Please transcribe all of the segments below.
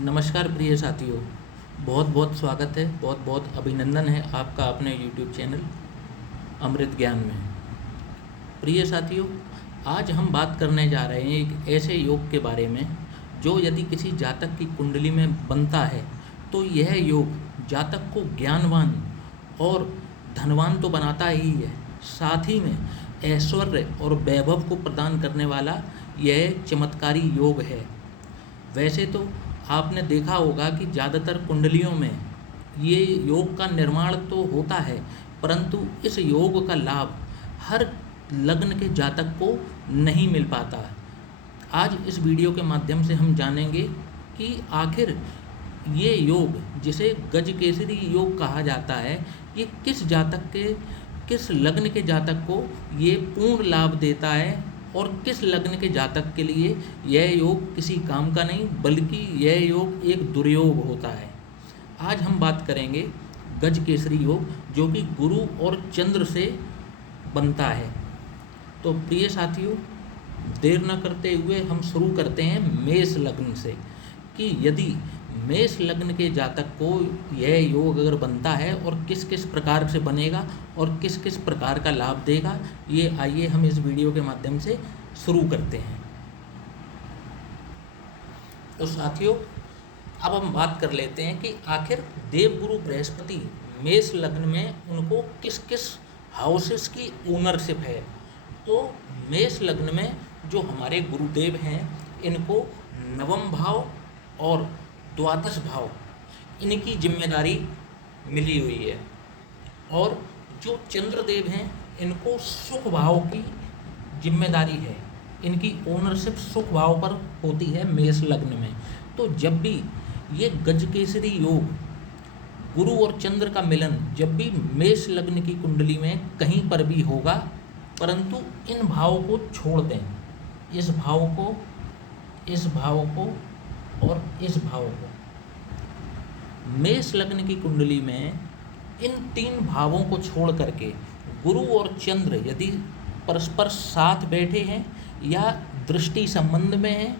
नमस्कार प्रिय साथियों, बहुत बहुत स्वागत है, बहुत बहुत अभिनंदन है आपका अपने YouTube चैनल अमृत ज्ञान में। प्रिय साथियों, आज हम बात करने जा रहे हैं एक ऐसे योग के बारे में जो यदि किसी जातक की कुंडली में बनता है तो यह योग जातक को ज्ञानवान और धनवान तो बनाता ही है, साथ ही में ऐश्वर्य और वैभव को प्रदान करने वाला यह चमत्कारी योग है। वैसे तो आपने देखा होगा कि ज़्यादातर कुंडलियों में ये योग का निर्माण तो होता है, परंतु इस योग का लाभ हर लग्न के जातक को नहीं मिल पाता। आज इस वीडियो के माध्यम से हम जानेंगे कि आखिर ये योग, जिसे गजकेसरी योग कहा जाता है, ये किस लग्न के जातक को ये पूर्ण लाभ देता है और किस लग्न के जातक के लिए यह योग किसी काम का नहीं बल्कि यह योग एक दुर्योग होता है। आज हम बात करेंगे गजकेसरी योग, जो कि गुरु और चंद्र से बनता है। तो प्रिय साथियों, देर न करते हुए हम शुरू करते हैं मेष लग्न से कि यदि मेष लग्न के जातक को यह योग अगर बनता है और किस किस प्रकार से बनेगा और किस किस प्रकार का लाभ देगा, ये आइए हम इस वीडियो के माध्यम से शुरू करते हैं। तो साथियों, अब हम बात कर लेते हैं कि आखिर देवगुरु बृहस्पति मेष लग्न में उनको किस किस हाउसेस की ओनरशिप है। तो मेष लग्न में जो हमारे गुरुदेव हैं, इनको नवम भाव और द्वादश भाव इनकी जिम्मेदारी मिली हुई है, और जो चंद्रदेव हैं इनको सुख भाव की जिम्मेदारी है। इनकी ओनरशिप सुख भाव पर होती है मेष लग्न में। तो जब भी ये गजकेसरी योग, गुरु और चंद्र का मिलन जब भी मेष लग्न की कुंडली में कहीं पर भी होगा, परंतु इन भावों को छोड़ दें, इस भाव को, इस भाव को और इस भाव को। मेष लग्न की कुंडली में इन तीन भावों को छोड़ करके गुरु और चंद्र यदि परस्पर साथ बैठे हैं या दृष्टि संबंध में हैं,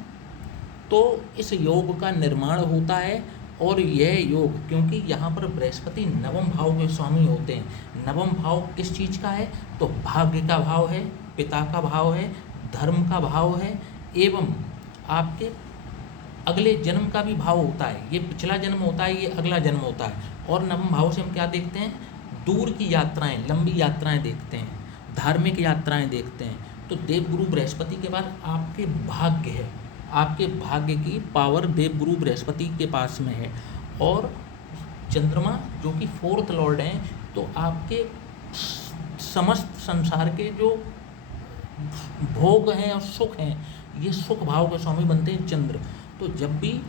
तो इस योग का निर्माण होता है। और यह योग, क्योंकि यहाँ पर बृहस्पति नवम भाव के स्वामी होते हैं। नवम भाव किस चीज़ का है? तो भाग्य का भाव है, पिता का भाव है, धर्म का भाव है, एवं आपके अगले जन्म का भी भाव होता है। ये पिछला जन्म होता है, ये अगला जन्म होता है। और नवम भाव से हम क्या देखते हैं? दूर की यात्राएं, लंबी यात्राएं देखते हैं, धार्मिक यात्राएं देखते हैं। तो देवगुरु बृहस्पति के बाद आपके भाग्य है, आपके भाग्य की पावर देवगुरु बृहस्पति के पास में है। और चंद्रमा जो कि फोर्थ लॉर्ड हैं, तो आपके समस्त संसार के जो भोग हैं और सुख हैं, ये सुख भाव के स्वामी बनते हैं चंद्र। तो जब भी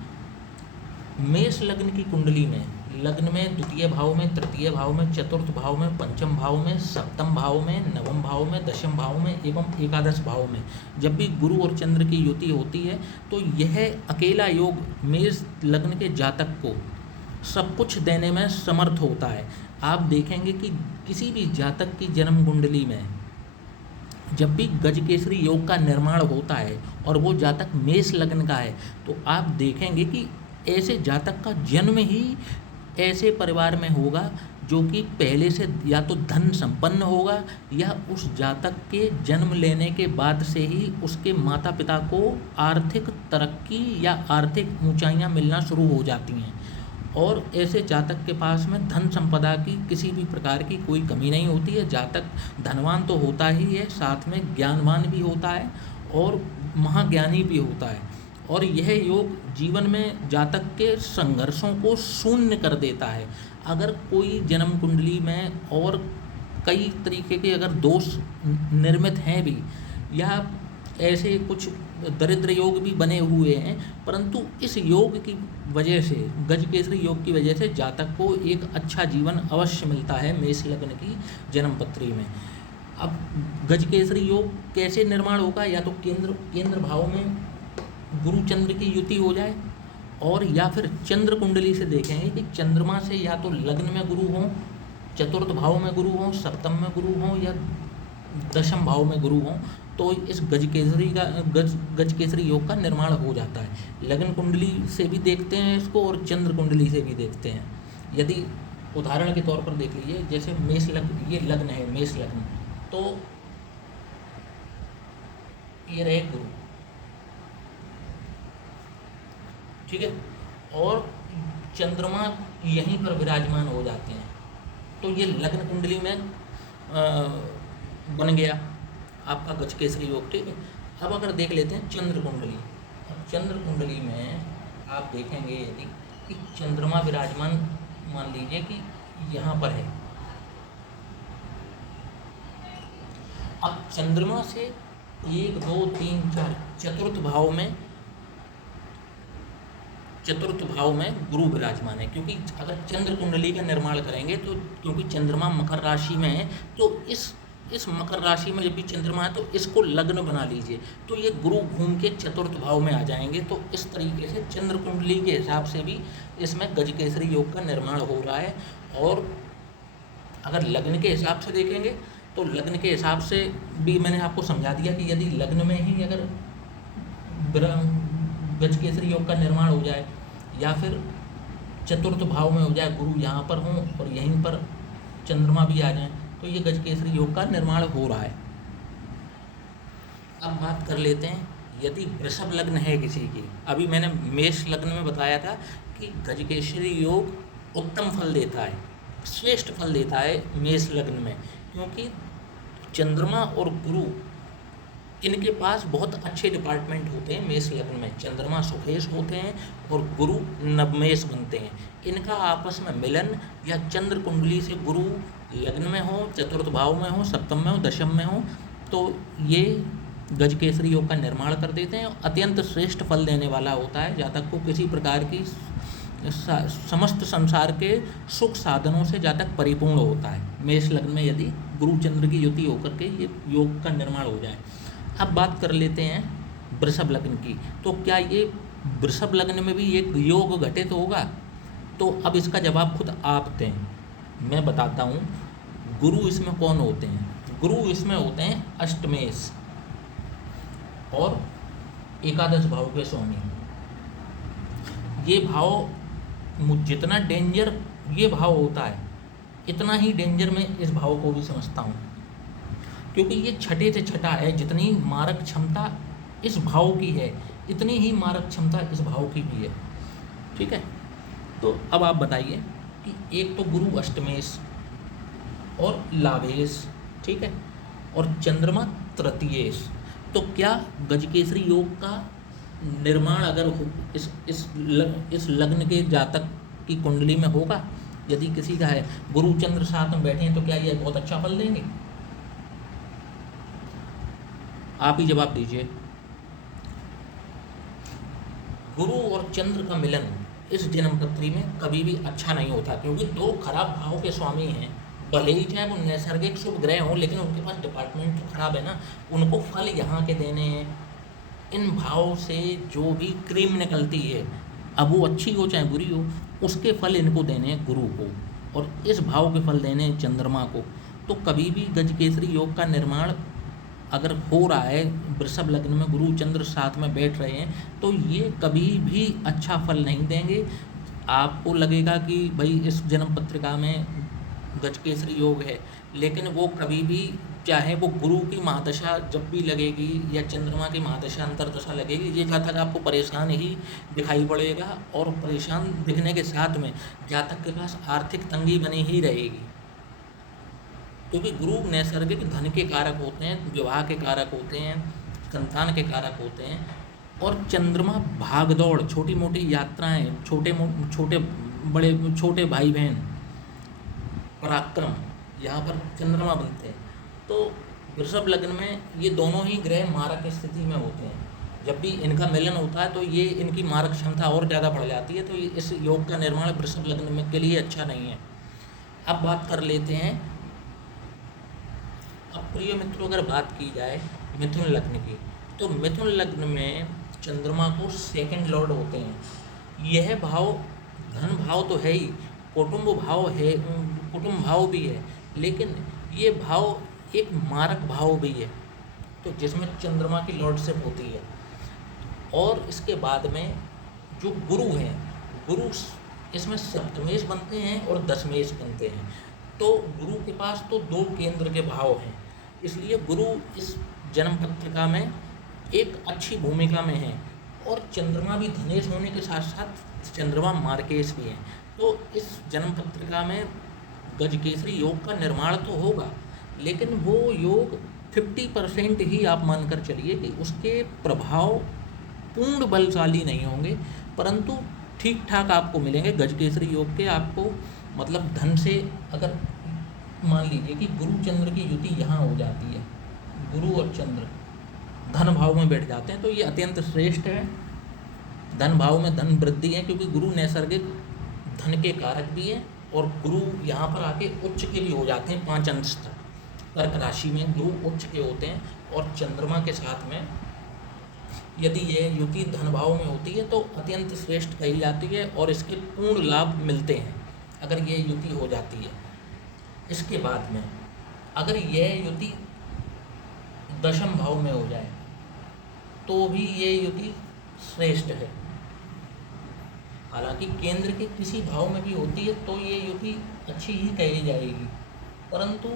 मेष लग्न की कुंडली में, लग्न में द्वितीय भाव में, तृतीय भाव में, चतुर्थ भाव में, पंचम भाव में, सप्तम भाव में, नवम भाव में, दशम भाव में एवं एकादश भाव में जब भी गुरु और चंद्र की युति होती है, तो यह अकेला योग मेष लग्न के जातक को सब कुछ देने में समर्थ होता है। आप देखेंगे कि किसी भी जातक की जन्म कुंडली में जब भी गजकेसरी योग का निर्माण होता है और वो जातक मेष लग्न का है, तो आप देखेंगे कि ऐसे जातक का जन्म ही ऐसे परिवार में होगा जो कि पहले से या तो धन संपन्न होगा, या उस जातक के जन्म लेने के बाद से ही उसके माता पिता को आर्थिक तरक्की या आर्थिक ऊंचाइयां मिलना शुरू हो जाती हैं। और ऐसे जातक के पास में धन संपदा की किसी भी प्रकार की कोई कमी नहीं होती है। जातक धनवान तो होता ही है, साथ में ज्ञानवान भी होता है और महाज्ञानी भी होता है। और यह योग जीवन में जातक के संघर्षों को शून्य कर देता है। अगर कोई जन्म कुंडली में और कई तरीके के अगर दोष निर्मित हैं भी, या ऐसे कुछ दरिद्र योग भी बने हुए हैं, परंतु इस योग की वजह से, गजकेसरी योग की वजह से जातक को एक अच्छा जीवन अवश्य मिलता है मेष लग्न की जन्मपत्री में। अब गजकेसरी योग कैसे निर्माण होगा? या तो केंद्र भाव में गुरु चंद्र की युति हो जाए, और या फिर चंद्र कुंडली से देखेंगे कि चंद्रमा से या तो लग्न में गुरु हों, चतुर्थ भाव में गुरु हों, सप्तम में गुरु हों या दशम भाव में गुरु हों, तो इस गजकेसरी योग का निर्माण हो जाता है। लग्न कुंडली से भी देखते हैं इसको और चंद्र कुंडली से भी देखते हैं। यदि उदाहरण के तौर पर देख लीजिए, जैसे मेष लग्न, ये लग्न है मेष लग्न, तो ये रहे गुरु, ठीक है, और चंद्रमा यहीं पर विराजमान हो जाते हैं, तो ये लग्न कुंडली में बन गया आपका गजकेसरी योग, ठीक है। अब अगर देख लेते हैं चंद्र कुंडली, अब चंद्र कुंडली में आप देखेंगे यदि कि चंद्रमा विराजमान, मान लीजिए कि यहाँ पर है, अब चंद्रमा से 1 2 3 4 चतुर्थ भाव में गुरु विराजमान है। क्योंकि अगर चंद्र कुंडली का निर्माण करेंगे तो क्योंकि चंद्रमा मकर राशि में है, तो इस मकर राशि में जब भी चंद्रमा है तो इसको लग्न बना लीजिए, तो ये गुरु घूम के चतुर्थ भाव में आ जाएंगे। तो इस तरीके से चंद्र कुंडली के हिसाब से भी इसमें गजकेसरी योग का निर्माण हो रहा है। और अगर लग्न के हिसाब से देखेंगे तो लग्न के हिसाब से भी मैंने आपको समझा दिया कि यदि लग्न में ही अगर गजकेसरी योग का निर्माण हो जाए या फिर चतुर्थ भाव में हो जाए, गुरु यहाँ पर हों और यहीं पर चंद्रमा भी आ जाए, तो ये गजकेसरी योग का निर्माण हो रहा है। अब बात कर लेते हैं यदि वृषभ लग्न है किसी की। अभी मैंने मेष लग्न में बताया था कि गजकेसरी योग उत्तम फल देता है, श्रेष्ठ फल देता है मेष लग्न में, क्योंकि चंद्रमा और गुरु इनके पास बहुत अच्छे डिपार्टमेंट होते हैं। मेष लग्न में चंद्रमा सुखेश होते हैं और गुरु नवमेश बनते हैं। इनका आपस में मिलन या चंद्र कुंडली से गुरु लग्न में हो, चतुर्थ भाव में हो, सप्तम में हो, दशम में हो, तो ये गजकेसरी योग का निर्माण कर देते हैं। अत्यंत श्रेष्ठ फल देने वाला होता है। जातक को किसी प्रकार की समस्त संसार के सुख साधनों से जातक परिपूर्ण होता है। मेष लग्न में यदि गुरु चंद्र की युति होकर के ये योग का निर्माण हो जाए। अब बात कर लेते हैं वृषभ लग्न की, तो क्या ये वृषभ लग्न में भी एक योग घटित होगा? तो अब इसका जवाब खुद आप दें, मैं बताता हूँ। गुरु इसमें कौन होते हैं? गुरु इसमें होते हैं अष्टमेश और एकादश भाव के स्वामी। ये भाव जितना डेंजर ये भाव होता है, इतना ही डेंजर मैं इस भाव को भी समझता हूँ, क्योंकि ये छठे से छठा है। जितनी मारक क्षमता इस भाव की है, इतनी ही मारक क्षमता इस भाव की भी है, ठीक है। तो अब आप बताइए कि एक तो गुरु अष्टमेश और लाभेश, ठीक है, और चंद्रमा तृतीयेश, तो क्या गजकेसरी योग का निर्माण अगर हो इस लग्न के जातक की कुंडली में होगा? यदि किसी का है गुरु चंद्र साथ में बैठे हैं, तो क्या ये बहुत अच्छा फल देंगे? आप ही जवाब दीजिए। गुरु और चंद्र का मिलन इस जन्म पत्री में कभी भी अच्छा नहीं होता, क्योंकि दो खराब भाव के स्वामी हैं। भले ही चाहे वो नैसर्गिक शुभ ग्रह हों, लेकिन उनके पास डिपार्टमेंट तो खराब है ना। उनको फल यहाँ के देने हैं। इन भाव से जो भी क्रीम निकलती है, अब वो अच्छी हो चाहे बुरी हो, उसके फल इनको देने हैं गुरु को, और इस भाव के फल देने हैं चंद्रमा को। तो कभी भी गजकेसरी योग का निर्माण अगर हो रहा है, वृषभ लग्न में गुरु चंद्र साथ में बैठ रहे हैं, तो ये कभी भी अच्छा फल नहीं देंगे। आपको लगेगा कि भाई इस जन्म पत्रिका में गजकेसरी योग है, लेकिन वो कभी भी, चाहे वो गुरु की महादशा जब भी लगेगी या चंद्रमा की महादशा अंतर्दशा लगेगी, ये जातक आपको परेशान ही दिखाई पड़ेगा। और परेशान दिखने के साथ में जातक के पास आर्थिक तंगी बनी ही रहेगी, क्योंकि गुरु नैसर्गिक धन के कारक होते हैं, विवाह के कारक होते हैं, संतान के कारक होते हैं। और चंद्रमा भागदौड़, छोटी मोटी यात्राएं, छोटे भाई बहन, पराक्रम, यहाँ पर चंद्रमा बनते हैं। तो वृषभ लग्न में ये दोनों ही ग्रह मारक स्थिति में होते हैं। जब भी इनका मिलन होता है तो ये इनकी मारक क्षमता और ज़्यादा बढ़ जाती है। तो इस योग का निर्माण वृषभ लग्न में के लिए अच्छा नहीं है। अब बात कर लेते हैं, अब प्रिय मित्रों अगर बात की जाए मिथुन लग्न की, तो मिथुन लग्न में चंद्रमा को सेकंड लॉर्ड होते हैं। यह भाव धन भाव तो है ही, कुटुंब भाव है, कुटुंब भाव भी है, लेकिन ये भाव एक मारक भाव भी है। तो जिसमें चंद्रमा की लॉर्डशिप होती है। और इसके बाद में जो गुरु हैं, गुरु इसमें सप्तमेश बनते हैं और दशमेश बनते हैं। तो गुरु के पास तो 2 केंद्र के भाव हैं, इसलिए गुरु इस जन्म पत्रिका में एक अच्छी भूमिका में है। और चंद्रमा भी धनेश होने के साथ साथ चंद्रमा मार्केश भी हैं। तो इस जन्म पत्रिका में गजकेसरी योग का निर्माण तो होगा, लेकिन वो योग 50% ही आप मानकर चलिए कि उसके प्रभाव पूर्ण बलशाली नहीं होंगे, परंतु ठीक ठाक आपको मिलेंगे। गजकेसरी योग के आपको मतलब धन से, अगर मान लीजिए कि गुरु चंद्र की युति यहाँ हो जाती है, गुरु और चंद्र धन भाव में बैठ जाते हैं, तो ये अत्यंत श्रेष्ठ है। धन भाव में धन वृद्धि है, क्योंकि गुरु नैसर्गिक धन के कारक भी है, और गुरु यहाँ पर आके उच्च के भी हो जाते हैं 5 अंश तक। कर्क राशि में गुरु उच्च के होते हैं, और चंद्रमा के साथ में यदि ये युति धन भाव में होती है तो अत्यंत श्रेष्ठ कही जाती है, और इसके पूर्ण लाभ मिलते हैं अगर ये युति हो जाती है। इसके बाद में अगर यह युति दशम भाव में हो जाए तो भी ये युति श्रेष्ठ है। हालांकि केंद्र के किसी भाव में भी होती है तो ये युति अच्छी ही कही जाएगी, परंतु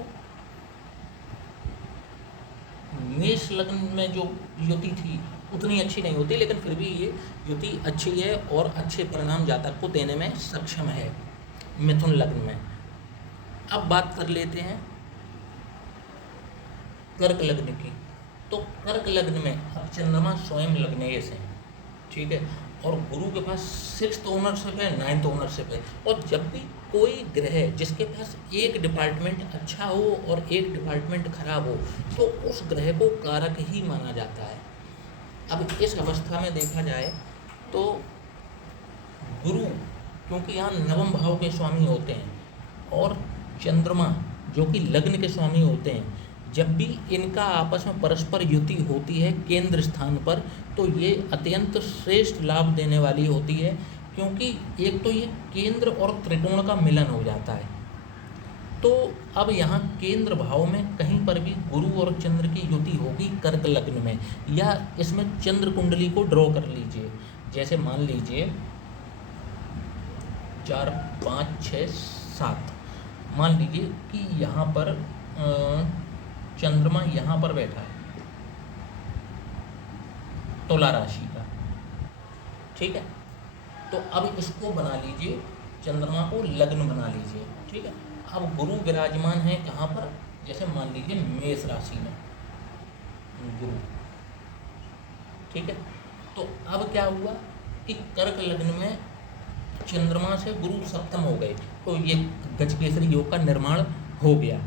मेष लग्न में जो युति थी उतनी अच्छी नहीं होती, लेकिन फिर भी ये युति अच्छी है और अच्छे परिणाम जातक को देने में सक्षम है मिथुन लग्न में। अब बात कर लेते हैं कर्क लग्न की। तो कर्क लग्न में अब चंद्रमा स्वयं लग्नेश है, ठीक है, और गुरु के पास 6th ओनरशिप है, 9th ओनरशिप है। और जब भी कोई ग्रह जिसके पास एक डिपार्टमेंट अच्छा हो और एक डिपार्टमेंट खराब हो तो उस ग्रह को कारक ही माना जाता है। अब इस अवस्था में देखा जाए तो गुरु, क्योंकि यहाँ नवम भाव के स्वामी होते हैं, और चंद्रमा जो कि लग्न के स्वामी होते हैं, जब भी इनका आपस में परस्पर युति होती है केंद्र स्थान पर तो ये अत्यंत श्रेष्ठ लाभ देने वाली होती है, क्योंकि एक तो ये केंद्र और त्रिकोण का मिलन हो जाता है। तो अब यहाँ केंद्र भाव में कहीं पर भी गुरु और चंद्र की युति होगी कर्क लग्न में, या इसमें चंद्र कुंडली को ड्रॉ कर लीजिए। जैसे मान लीजिए 4, 5, 6, 7, मान लीजिए कि यहाँ पर चंद्रमा यहाँ पर बैठा है तुला राशि का, ठीक है। तो अब इसको बना लीजिए, चंद्रमा को लग्न बना लीजिए, ठीक है। अब गुरु विराजमान है कहाँ पर, जैसे मान लीजिए मेष राशि में गुरु, ठीक है। तो अब क्या हुआ कि कर्क लग्न में चंद्रमा से गुरु सप्तम हो गए, तो ये गजकेसरी योग का निर्माण हो गया,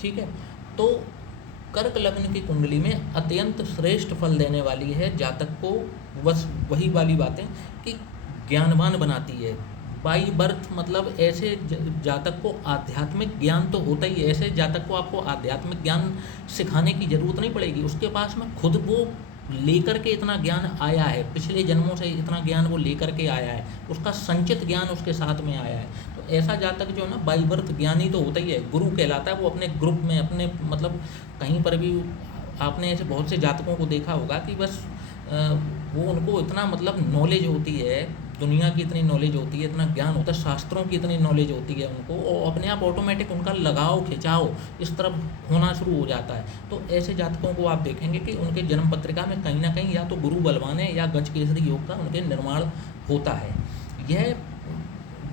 ठीक है। तो कर्क लग्न की कुंडली में अत्यंत श्रेष्ठ फल देने वाली है जातक को। बस वही वाली बातें कि ज्ञानवान बनाती है बाई बर्थ, मतलब ऐसे जातक को आध्यात्मिक ज्ञान तो होता ही है। ऐसे जातक को आपको आध्यात्मिक ज्ञान सिखाने की ज़रूरत नहीं पड़ेगी, उसके पास में खुद वो लेकर के इतना ज्ञान आया है, पिछले जन्मों से इतना ज्ञान वो लेकर के आया है, उसका संचित ज्ञान उसके साथ में आया है। तो ऐसा जातक जो है ना बाई बर्थ ज्ञानी तो होता ही है, गुरु कहलाता है। वो अपने ग्रुप में अपने मतलब कहीं पर भी आपने ऐसे बहुत से जातकों को देखा होगा कि बस वो उनको इतना मतलब नॉलेज होती है, दुनिया की इतनी नॉलेज होती है, इतना ज्ञान होता है, शास्त्रों की इतनी नॉलेज होती है उनको, और अपने आप ऑटोमेटिक उनका लगाव खिंचाव इस तरफ होना शुरू हो जाता है। तो ऐसे जातकों को आप देखेंगे कि उनके जन्म पत्रिका में कहीं ना कहीं या तो गुरु बलवान है या गजकेसरी योग का उनके निर्माण होता है। यह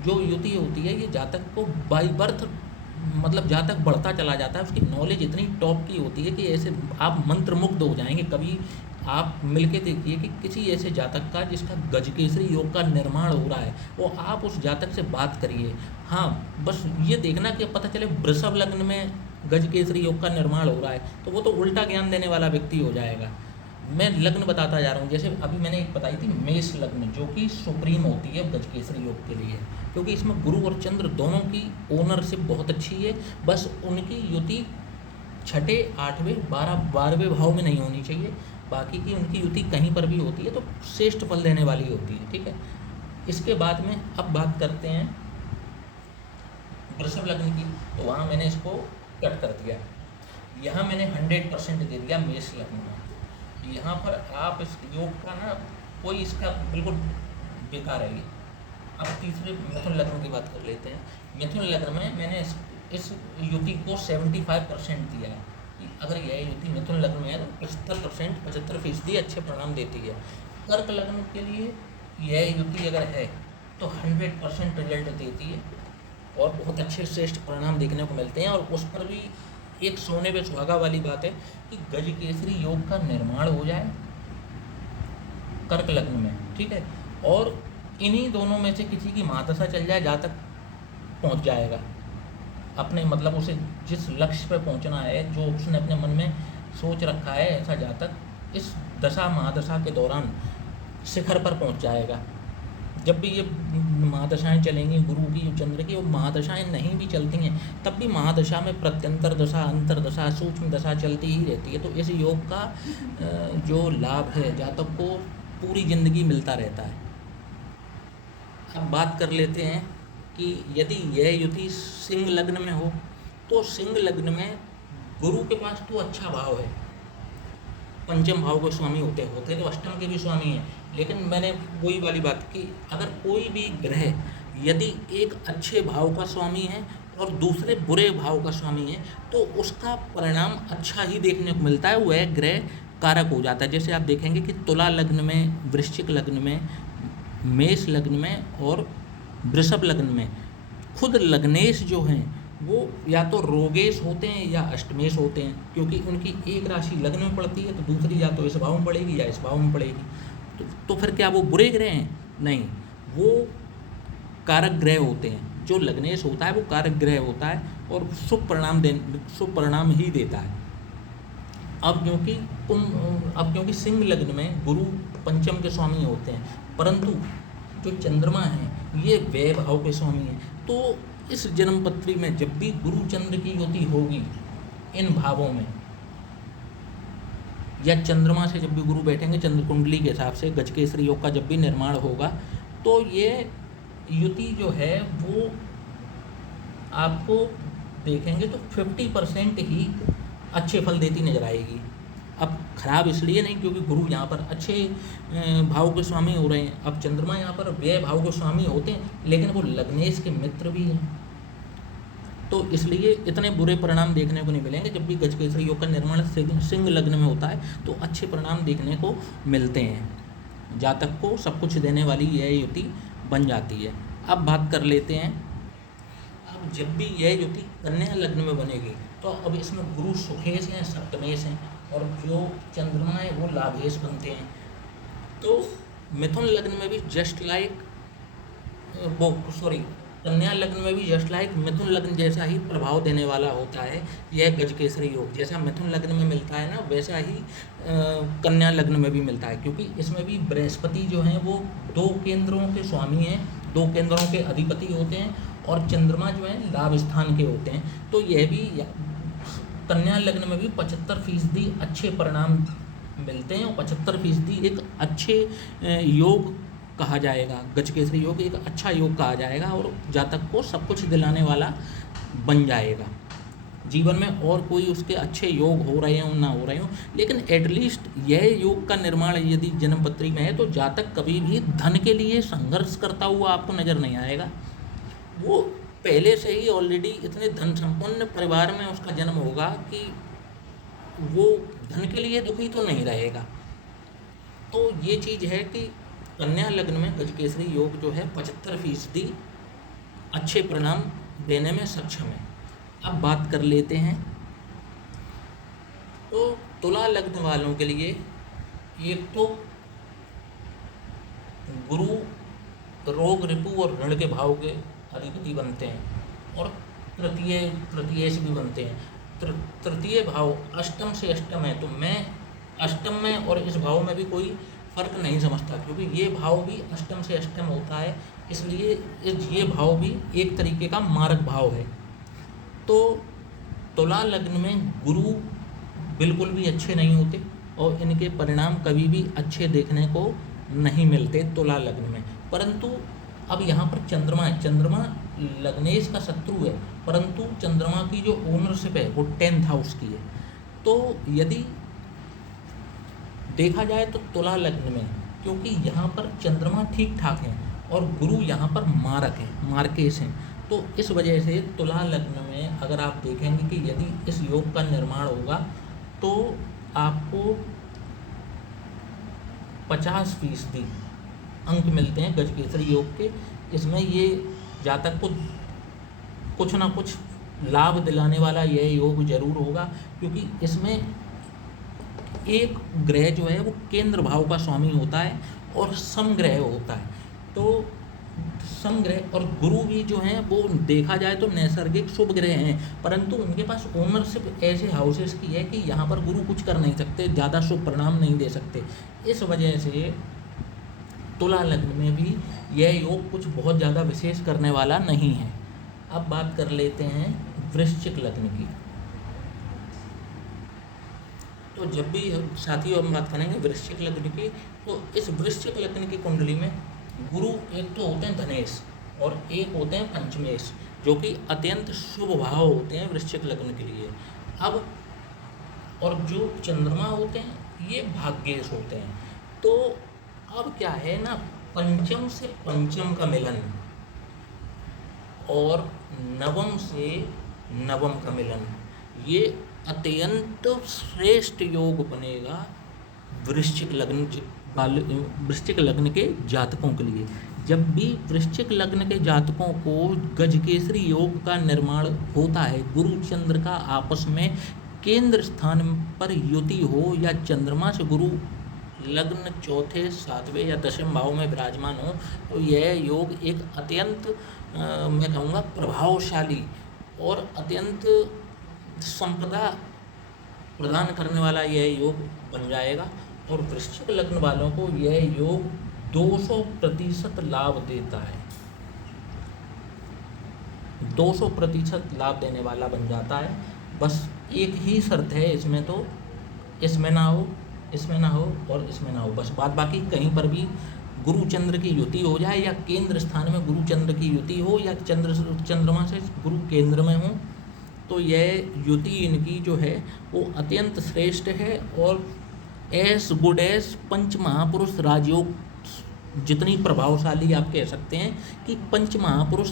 जो युति होती है ये जातक को बाई बर्थ मतलब जातक बढ़ता चला जाता है, उसकी नॉलेज इतनी टॉप की होती है कि ऐसे आप मंत्रमुग्ध हो जाएंगे। कभी आप मिलके देखिए कि किसी ऐसे जातक का जिसका गजकेसरी योग का निर्माण हो रहा है, वो आप उस जातक से बात करिए। हाँ, बस ये देखना कि पता चले वृषभ लग्न में गजकेसरी योग का निर्माण हो रहा है तो वो तो उल्टा ज्ञान देने वाला व्यक्ति हो जाएगा। मैं लग्न बताता जा रहा हूँ, जैसे अभी मैंने एक बताई थी मेष लग्न, जो कि सुप्रीम होती है गजकेसरी योग के लिए, क्योंकि इसमें गुरु और चंद्र दोनों की ओनरशिप बहुत अच्छी है। बस उनकी युति 6, 8वें, 12वें भाव में नहीं होनी चाहिए, बाकी की उनकी युति कहीं पर भी होती है तो श्रेष्ठ फल देने वाली होती है, ठीक है। इसके बाद में अब बात करते हैं वृषभ लग्न की, तो वहाँ मैंने इसको कट कर दिया। यहाँ मैंने 100% दे दिया मेष लग्न में। यहाँ पर आप इस योग का ना कोई इसका बिल्कुल बेकार है ये। अब तीसरे मिथुन लग्न की बात कर लेते हैं। मिथुन लग्न में मैंने इस युति को 75% दिया है कि अगर यह युति मिथुन लग्न में है तो 75% अच्छे परिणाम देती है। कर्क लग्न के लिए यह युति अगर है तो 100% रिजल्ट देती है और बहुत अच्छे श्रेष्ठ परिणाम देखने को मिलते हैं। और उस पर भी एक सोने पे सुहागा वाली बात है कि गजकेसरी योग का निर्माण हो जाए कर्क लग्न में, ठीक है। और इन्हीं दोनों में से किसी की महादशा चल जाए, जहाँ तक पहुँच जाएगा अपने, मतलब उसे जिस लक्ष्य पर पहुँचना है, जो उसने अपने मन में सोच रखा है, ऐसा जातक इस दशा महादशा के दौरान शिखर पर पहुँच जाएगा। जब भी ये महादशाएं चलेंगी गुरु की, चंद्र की, वो महादशाएं नहीं भी चलती हैं तब भी महादशा में प्रत्यंतर दशा, अंतरदशा, सूक्ष्म दशा चलती ही रहती है। तो इस योग का जो लाभ है जातक को पूरी जिंदगी मिलता रहता है। अब बात कर लेते हैं कि यदि यह युति सिंह लग्न में हो तो सिंह लग्न में गुरु के पास तो अच्छा भाव है, पंचम भाव के स्वामी होते तो अष्टम के भी स्वामी हैं, लेकिन मैंने वही वाली बात की, अगर कोई भी ग्रह यदि एक अच्छे भाव का स्वामी है और दूसरे बुरे भाव का स्वामी है तो उसका परिणाम अच्छा ही देखने को मिलता है, वह ग्रह कारक हो जाता है। जैसे आप देखेंगे कि तुला लग्न में, वृश्चिक लग्न में, मेष लग्न में और वृषभ लग्न में खुद लग्नेश जो हैं वो या तो रोगेश होते हैं या अष्टमेश होते हैं, क्योंकि उनकी एक राशि लग्न में पड़ती है तो दूसरी या तो इस भाव में पड़ेगी या इस भाव में पड़ेगी। तो फिर क्या वो बुरे ग्रह हैं? नहीं, वो कारक ग्रह होते हैं। जो लग्नेश होता है वो कारक ग्रह होता है और शुभ परिणाम ही देता है। अब क्योंकि सिंह लग्न में गुरु पंचम के स्वामी होते हैं, परंतु जो चंद्रमा है ये व्यय भाव के स्वामी हैं। तो इस जन्म पत्री में जब भी गुरु चंद्र की युति होगी इन भावों में, या चंद्रमा से जब भी गुरु बैठेंगे चंद्र कुंडली के हिसाब से गजकेसरी योग का जब भी निर्माण होगा, तो ये युति जो है वो आपको देखेंगे तो 50% ही अच्छे फल देती नजर आएगी। अब खराब इसलिए नहीं क्योंकि गुरु यहाँ पर अच्छे भाव के स्वामी हो रहे हैं। अब चंद्रमा यहाँ पर व्यय भाव के स्वामी होते हैं, लेकिन वो लग्नेश के मित्र भी हैं, तो इसलिए इतने बुरे परिणाम देखने को नहीं मिलेंगे। जब भी गजकेसरी योग का निर्माण सिंह लग्न में होता है तो अच्छे परिणाम देखने को मिलते हैं, जातक को सब कुछ देने वाली यह युति बन जाती है। अब बात कर लेते हैं, अब जब भी यह युति कन्या लग्न में बनेगी तो अब इसमें गुरु सुखेश हैं, सप्तमेश हैं और जो चंद्रमा है वो लाभेश बनते हैं। तो मिथुन लग्न में भी कन्या लग्न में भी जस्ट लाइक मिथुन लग्न जैसा ही प्रभाव देने वाला होता है यह गजकेसरी योग। जैसा मिथुन लग्न में मिलता है ना, वैसा ही कन्या लग्न में भी मिलता है, क्योंकि इसमें भी बृहस्पति जो हैं वो 2 केंद्रों के स्वामी हैं, 2 केंद्रों के अधिपति होते हैं और चंद्रमा जो है लाभ स्थान के होते हैं। तो यह भी कन्या लग्न में भी 75% अच्छे परिणाम मिलते हैं और 75% एक अच्छे योग कहा जाएगा। गजकेसरी योग एक अच्छा योग कहा जाएगा और जातक को सब कुछ दिलाने वाला बन जाएगा जीवन में। और कोई उसके अच्छे योग हो रहे हों ना हो रहे हों, लेकिन एटलीस्ट यह योग का निर्माण यदि जन्मपत्री में है तो जातक कभी भी धन के लिए संघर्ष करता हुआ आपको नज़र नहीं आएगा। वो पहले से ही ऑलरेडी इतने धन संपन्न परिवार में उसका जन्म होगा कि वो धन के लिए दुखी तो नहीं रहेगा। तो ये चीज़ है कि कन्या लग्न में गजकेसरी योग जो है 75% अच्छे परिणाम देने में सक्षम है। अब बात कर लेते हैं तो तुला लग्न वालों के लिए एक तो गुरु रोग, रिपु और ऋण के भाव के अधिपति बनते हैं और तृतीय से भी बनते हैं। तृतीय भाव अष्टम से अष्टम है, तो मैं अष्टम में और इस भाव में भी कोई फ़र्क नहीं समझता, क्योंकि ये भाव भी अष्टम से अष्टम होता है, इसलिए ये भाव भी एक तरीके का मारक भाव है। तो तुला लग्न में गुरु बिल्कुल भी अच्छे नहीं होते और इनके परिणाम कभी भी अच्छे देखने को नहीं मिलते तुला लग्न में। परंतु अब यहाँ पर चंद्रमा है, चंद्रमा लग्नेश का शत्रु है, परंतु चंद्रमा की जो ओनरशिप है वो 10th हाउस की है। तो यदि देखा जाए तो तुला लग्न में, क्योंकि यहाँ पर चंद्रमा ठीक ठाक है और गुरु यहाँ पर मारक है, मार्केश हैं, तो इस वजह से तुला लग्न में अगर आप देखेंगे कि यदि इस योग का निर्माण होगा तो आपको 50% अंक मिलते हैं गजकेसरी योग के। इसमें ये जातक को कुछ ना कुछ लाभ दिलाने वाला यह योग जरूर होगा, क्योंकि इसमें एक ग्रह जो है वो केंद्र भाव का स्वामी होता है और समग्रह होता है। तो समग्रह और गुरु भी जो हैं वो देखा जाए तो नैसर्गिक शुभ ग्रह हैं, परंतु उनके पास ओनरशिप ऐसे हाउसेस की है कि यहाँ पर गुरु कुछ कर नहीं सकते, ज़्यादा शुभ परिणाम नहीं दे सकते। इस वजह से तुला लग्न में भी यह योग कुछ बहुत ज़्यादा विशेष करने वाला नहीं है। अब बात कर लेते हैं वृश्चिक लग्न की। तो जब भी साथियों हम बात करेंगे वृश्चिक लग्न की, तो इस वृश्चिक लग्न की कुंडली में गुरु एक तो होते हैं धनेश और एक होते हैं पंचमेश, जो कि अत्यंत शुभ भाव होते हैं वृश्चिक लग्न के लिए। अब और जो चंद्रमा होते हैं ये भाग्येश होते हैं। तो अब क्या है ना, पंचम से पंचम का मिलन और नवम से नवम का मिलन, ये अत्यंत श्रेष्ठ योग बनेगा वृश्चिक लग्न के जातकों के लिए। जब भी वृश्चिक लग्न के जातकों को गजकेसरी योग का निर्माण होता है, गुरु चंद्र का आपस में केंद्र स्थान पर युति हो या चंद्रमा से गुरु लग्न चौथे, सातवें या दशम भाव में विराजमान हो, तो यह योग एक अत्यंत मैं कहूँगा प्रभावशाली और अत्यंत संपदा प्रदान करने वाला यह योग बन जाएगा। और वृश्चिक लग्न वालों को यह योग 200% लाभ देता है, 200% लाभ देने वाला बन जाता है। बस एक ही शर्त है इसमें, तो इसमें ना हो, इसमें ना हो और इसमें ना हो, बस बात बाकी कहीं पर भी गुरु चंद्र की युति हो जाए या केंद्र स्थान में गुरु चंद्र की युति हो या चंद्रमा से गुरु केंद्र में हो, तो यह युति इनकी जो है वो अत्यंत श्रेष्ठ है और एस गुड एस पंच महापुरुष राजयोग जितनी प्रभावशाली आप कह सकते हैं कि पंच महापुरुष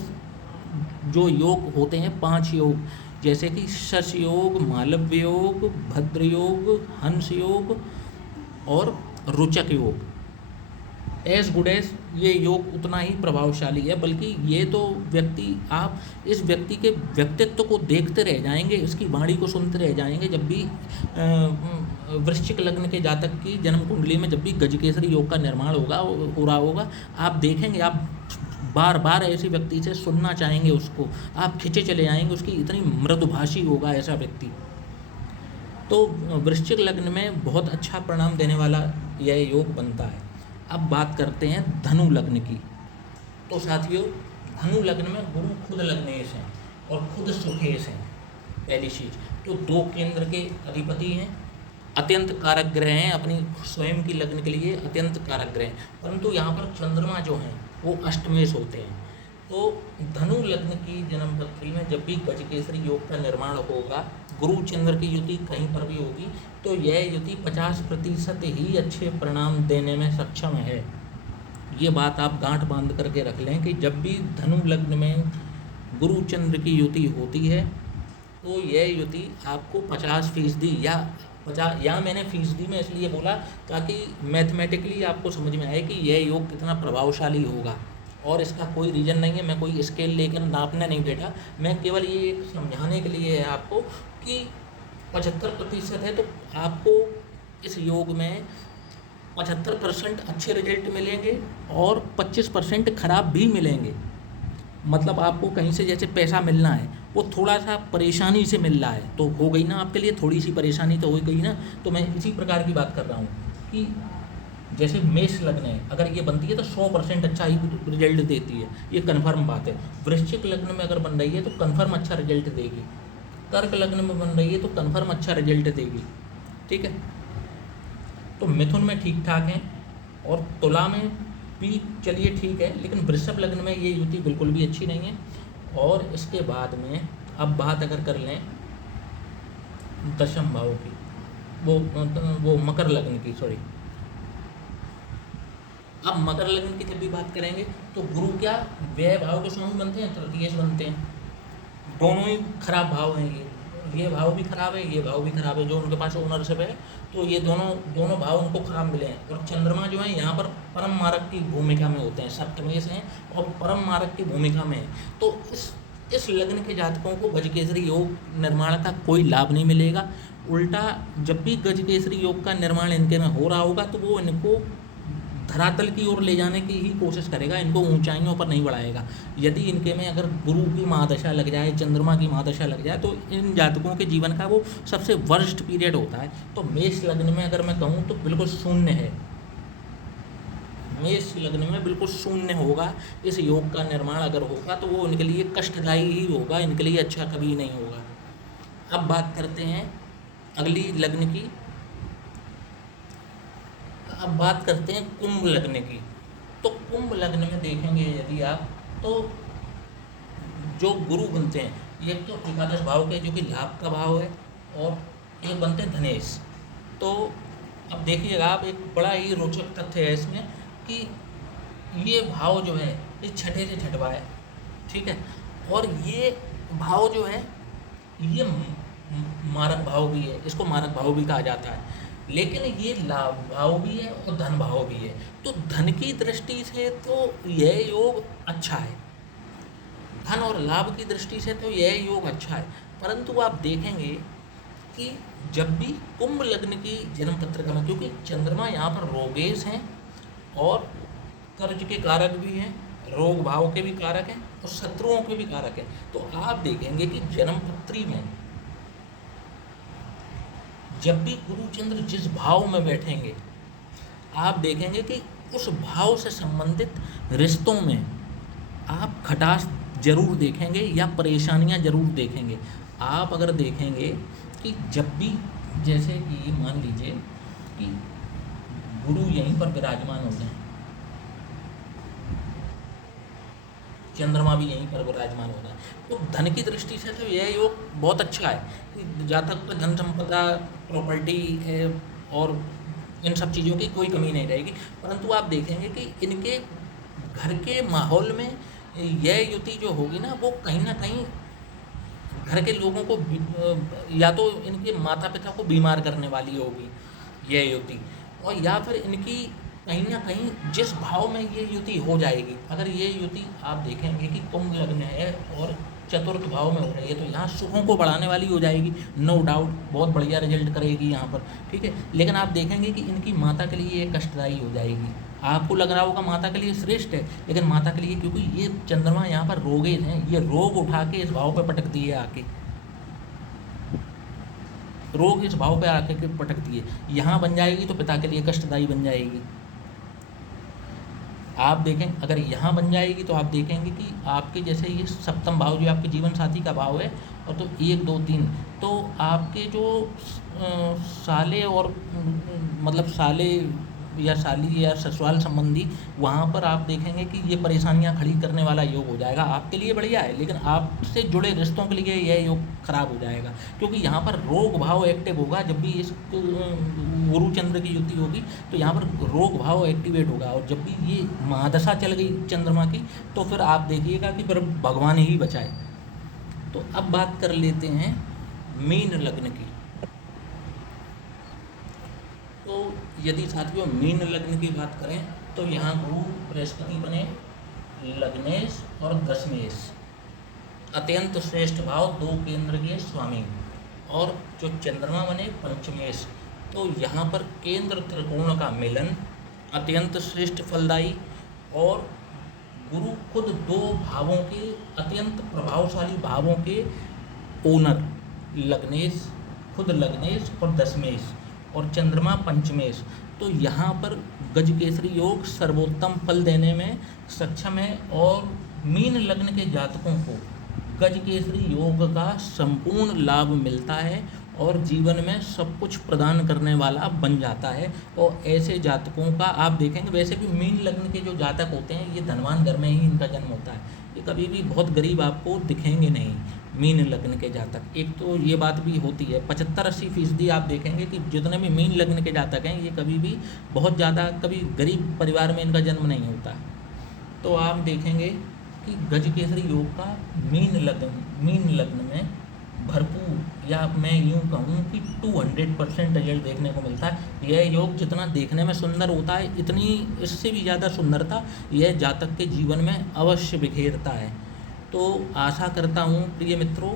जो योग होते हैं, 5 योग, जैसे कि शश योग, मालव्य योग, भद्र योग, हंस योग और रुचक योग, एस गुड एस ये योग उतना ही प्रभावशाली है। बल्कि ये तो व्यक्ति, आप इस व्यक्ति के व्यक्तित्व को देखते रह जाएंगे, इसकी वाणी को सुनते रह जाएंगे। जब भी वृश्चिक लग्न के जातक की जन्म कुंडली में जब भी गजकेसरी योग का निर्माण हो रहा होगा, आप देखेंगे, आप बार बार ऐसे व्यक्ति से सुनना चाहेंगे, उसको आप खिंचे चले जाएंगे, उसकी इतनी मृदुभाषी होगा ऐसा व्यक्ति। तो वृश्चिक लग्न में बहुत अच्छा परिणाम देने वाला यह योग बनता है। अब बात करते हैं धनु लग्न की। तो साथियों, धनु लग्न में गुरु खुद लग्नेश हैं और खुद सुखेश हैं। पहली चीज़ तो 2 केंद्र के अधिपति हैं, अत्यंत कारक ग्रह हैं, अपनी स्वयं की लग्न के लिए अत्यंत कारक ग्रह हैं, परंतु यहाँ पर चंद्रमा जो हैं वो अष्टमेश होते हैं। तो धनु लग्न की जन्मपत्री में जब भी गजकेसरी योग का निर्माण होगा, गुरु चंद्र की युति कहीं पर भी होगी, तो यह युति 50% ही अच्छे परिणाम देने में सक्षम है। ये बात आप गांठ बांध करके रख लें कि जब भी धनु लग्न में गुरु चंद्र की युति होती है तो यह युति आपको 50% या मैंने फीसदी में इसलिए बोला ताकि मैथमेटिकली आपको समझ में आए कि यह योग कितना प्रभावशाली होगा। और इसका कोई रीज़न नहीं है, मैं कोई स्केल लेकर नापने नहीं बैठा, मैं केवल ये समझाने के लिए है आपको कि 75% है तो आपको इस योग में 75% अच्छे रिजल्ट मिलेंगे और 25% खराब भी मिलेंगे। मतलब आपको कहीं से जैसे पैसा मिलना है वो थोड़ा सा परेशानी से मिल रहा है, तो हो गई ना आपके लिए थोड़ी सी परेशानी, तो हो गई ना। तो मैं इसी प्रकार की बात कर रहा हूँ कि जैसे मेष लग्न है, अगर ये बनती है तो 100% अच्छा ही रिजल्ट देती है, ये कन्फर्म बात है। वृश्चिक लग्न में अगर बन रही है तो कन्फर्म अच्छा रिजल्ट देगी, कर्क लग्न में बन रही है तो कन्फर्म अच्छा रिजल्ट देगी, ठीक है। तो मिथुन में ठीक ठाक है और तुला में भी चलिए ठीक है, लेकिन वृषभ लग्न में ये युति बिल्कुल भी अच्छी नहीं है। और इसके बाद में अब बात अगर कर लें दशम भाव की, वो मकर लग्न की, सॉरी। अब मकर लग्न की जब भी बात करेंगे तो गुरु क्या व्यय भाव के स्वामी बनते हैं, तृतीयेश बनते हैं। दोनों ही खराब भाव हैं ये भाव भी खराब है, ये भाव भी खराब है, जो उनके पास ओनरशिप है, तो ये दोनों भाव उनको खराब मिले हैं। और चंद्रमा जो है यहाँ पर परम मारक की भूमिका में होते हैं, सप्तमेश हैं और परम मारक की भूमिका में है। तो इस लग्न के जातकों को गजकेसरी योग निर्माण का कोई लाभ नहीं मिलेगा। उल्टा जब भी गजकेसरी योग का निर्माण इनके में हो रहा होगा तो वो इनको धरातल की ओर ले जाने की ही कोशिश करेगा, इनको ऊंचाइयों पर नहीं बढ़ाएगा। यदि इनके में अगर गुरु की महादशा लग जाए, चंद्रमा की महादशा लग जाए, तो इन जातकों के जीवन का वो सबसे वर्स्ट पीरियड होता है। तो मेष लग्न में अगर मैं कहूँ तो बिल्कुल शून्य है, मेष लग्न में बिल्कुल शून्य होगा। इस योग का निर्माण अगर होगा तो वो इनके लिए कष्टदायी ही होगा, इनके लिए अच्छा कभी नहीं होगा। अब बात करते हैं अगली लग्न की। अब बात करते हैं कुंभ लग्न की। तो कुंभ लग्न में देखेंगे यदि आप, तो जो गुरु बनते हैं, ये तो एकादश भाव के जो कि लाभ का भाव है, और एक बनते हैं धनेश। तो अब देखिएगा आप, एक बड़ा ही रोचक तथ्य है इसमें कि ये भाव जो है ये छठे से छठवा है, ठीक है। और ये भाव जो है ये मारक भाव भी है, इसको मारक भाव भी कहा जाता है, लेकिन ये लाभ भाव भी है और धन भाव भी है। तो धन की दृष्टि से तो यह योग अच्छा है, धन और लाभ की दृष्टि से तो यह योग अच्छा है। परंतु आप देखेंगे कि जब भी कुंभ लग्न की जन्म पत्रिका में, क्योंकि चंद्रमा यहाँ पर रोगेश हैं और कर्ज के कारक भी हैं, रोग भाव के भी कारक हैं और शत्रुओं के भी कारक हैं, तो आप देखेंगे कि जन्म पत्री में जब भी गुरु चंद्र जिस भाव में बैठेंगे, आप देखेंगे कि उस भाव से संबंधित रिश्तों में आप खटास जरूर देखेंगे या परेशानियां जरूर देखेंगे। आप अगर देखेंगे कि जब भी, जैसे कि मान लीजिए कि गुरु यहीं पर विराजमान होते हैं, चंद्रमा भी यहीं पर विराजमान होता है, तो धन की दृष्टि से तो यह योग बहुत अच्छा है। जातक पर धन संपदा, प्रॉपर्टी है और इन सब चीज़ों की कोई कमी नहीं रहेगी। परंतु आप देखेंगे कि इनके घर के माहौल में यह युति जो होगी ना, वो कहीं ना कहीं घर के लोगों को या तो इनके माता पिता को बीमार करने वाली होगी यह युति, और या फिर इनकी कहीं ना कहीं जिस भाव में ये युति हो जाएगी, अगर ये युति आप देखेंगे कि कुंभ लग्न है और चतुर्थ भाव में हो रही है, तो यहाँ सुखों को बढ़ाने वाली हो जाएगी, नो डाउट, बहुत बढ़िया रिजल्ट करेगी यहाँ पर, ठीक है। लेकिन आप देखेंगे कि इनकी माता के लिए ये कष्टदायी हो जाएगी। आपको लग रहा होगा माता के लिए श्रेष्ठ है, लेकिन माता के लिए, क्योंकि ये चंद्रमा यहाँ पर रोगेज हैं, ये रोग उठा के इस भाव पर पटक दिए आके, रोग इस भाव पे आके के पटक दिए, यहाँ बन जाएगी तो पिता के लिए कष्टदायी बन जाएगी। आप देखें अगर यहाँ बन जाएगी तो आप देखेंगे कि आपके जैसे ये सप्तम भाव जो आपके जीवन साथी का भाव है, और तो 1 2 3, तो आपके जो साले और मतलब साले या साली या ससुराल संबंधी, वहाँ पर आप देखेंगे कि ये परेशानियाँ खड़ी करने वाला योग हो जाएगा। आपके लिए बढ़िया है, लेकिन आपसे जुड़े रिश्तों के लिए यह योग खराब हो जाएगा, क्योंकि यहाँ पर रोग भाव एक्टिव होगा। जब भी इस गुरु चंद्र की युति होगी तो यहाँ पर रोग भाव एक्टिवेट होगा, और जब भी ये महादशा चल गई चंद्रमा की, तो फिर आप देखिएगा कि फिर भगवान ही बचाए। तो अब बात कर लेते हैं मीन लग्न की। तो यदि साथियों मीन लग्न की बात करें तो यहाँ गुरु बृहस्पति बने लग्नेश और दशमेश, अत्यंत श्रेष्ठ भाव, 2 केंद्र के स्वामी, और जो चंद्रमा बने पंचमेश, तो यहाँ पर केंद्र त्रिकोण का मिलन, अत्यंत श्रेष्ठ फलदायी, और गुरु खुद 2 भावों के, अत्यंत प्रभावशाली भावों के ओनर, लग्नेश, खुद लग्नेश और दशमेश, और चंद्रमा पंचमेश। तो यहाँ पर गजकेसरी योग सर्वोत्तम फल देने में सक्षम है, और मीन लग्न के जातकों को गजकेसरी योग का संपूर्ण लाभ मिलता है, और जीवन में सब कुछ प्रदान करने वाला बन जाता है। और ऐसे जातकों का आप देखेंगे, वैसे भी मीन लग्न के जो जातक होते हैं ये धनवान घर में ही इनका जन्म होता है, ये कभी भी बहुत गरीब आपको दिखेंगे नहीं मीन लग्न के जातक। एक तो ये बात भी होती है, 75-80% आप देखेंगे कि जितने भी मीन लग्न के जातक हैं ये कभी भी बहुत ज़्यादा कभी गरीब परिवार में इनका जन्म नहीं होता। तो आप देखेंगे कि गजकेसरी योग का मीन लग्न में भरपूर, या मैं यूँ कहूँ कि 200% रिजल्ट देखने को मिलता है। यह योग जितना देखने में सुंदर होता है, इतनी इससे भी ज़्यादा सुंदरता यह जातक के जीवन में अवश्य बिखेरता है। तो आशा करता हूँ प्रिय मित्रों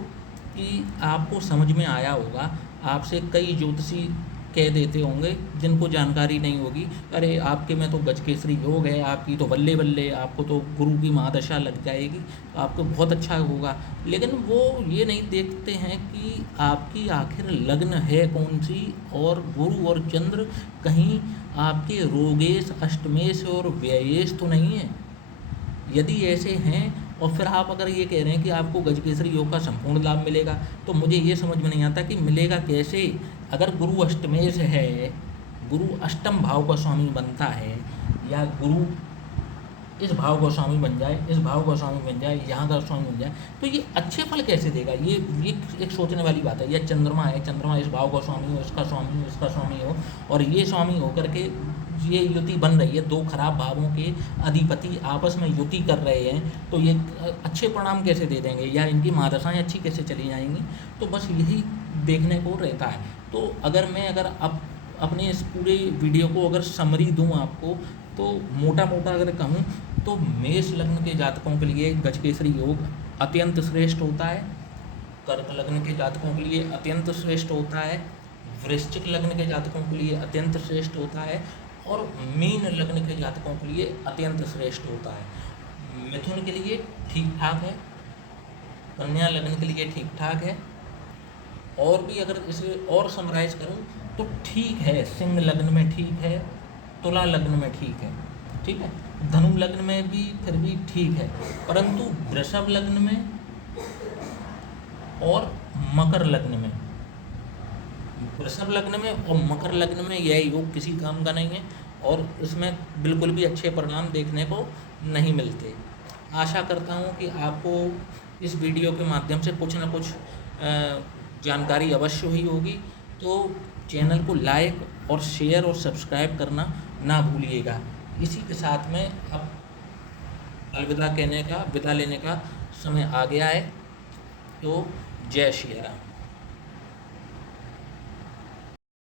कि आपको समझ में आया होगा। आपसे कई ज्योतिषी कह देते होंगे जिनको जानकारी नहीं होगी, अरे आपके में तो गजकेसरी योग है, आपकी तो बल्ले बल्ले, आपको तो गुरु की महादशा लग जाएगी, आपको बहुत अच्छा होगा। लेकिन वो ये नहीं देखते हैं कि आपकी आखिर लग्न है कौन सी, और गुरु और चंद्र कहीं आपके रोगेश, अष्टमेश और व्ययेश तो नहीं है। यदि ऐसे हैं और फिर आप अगर ये कह रहे हैं कि आपको गजकेसरी योग का संपूर्ण लाभ मिलेगा, तो मुझे ये समझ में नहीं आता कि मिलेगा कैसे। अगर गुरु अष्टमेश है, गुरु अष्टम भाव का स्वामी बनता है, या गुरु इस भाव का स्वामी बन जाए, इस भाव का स्वामी बन जाए, यहाँ का स्वामी बन जाए, तो ये अच्छे फल कैसे देगा। ये एक सोचने वाली बात है। यह चंद्रमा है, चंद्रमा इस भाव का स्वामी हो, इसका स्वामी हो, इसका स्वामी हो, और ये स्वामी होकर के ये युति बन रही है, दो खराब भावों के अधिपति आपस में युति कर रहे हैं, तो ये अच्छे परिणाम कैसे दे देंगे, या इनकी महादशाएँ अच्छी कैसे चली जाएंगी। तो बस यही देखने को रहता है। तो अगर अपने इस पूरे वीडियो को अगर समरी दूं आपको, तो मोटा अगर कहूँ तो मेष लग्न के जातकों के लिए गजकेसरी योग अत्यंत श्रेष्ठ होता है, कर्क लग्न के जातकों के लिए अत्यंत श्रेष्ठ होता है, वृश्चिक लग्न के जातकों के लिए अत्यंत श्रेष्ठ होता है, और मीन लग्न के जातकों के लिए अत्यंत श्रेष्ठ होता है। मिथुन के लिए ठीक ठाक है, कन्या लग्न के लिए ठीक ठाक है, और भी अगर इसे और समराइज करूं तो ठीक है, सिंह लग्न में ठीक है, तुला लग्न में ठीक है, ठीक है, धनु लग्न में भी फिर भी ठीक है, परंतु वृषभ लग्न में और मकर लग्न में, वृषभ लग्न में और मकर लग्न में यह योग किसी काम का नहीं है, और इसमें बिल्कुल भी अच्छे परिणाम देखने को नहीं मिलते। आशा करता हूँ कि आपको इस वीडियो के माध्यम से कुछ ना कुछ जानकारी अवश्य हुई होगी। तो चैनल को लाइक और शेयर और सब्सक्राइब करना ना भूलिएगा। इसी के साथ में अब विदा लेने का समय आ गया है। तो जय श्री राम।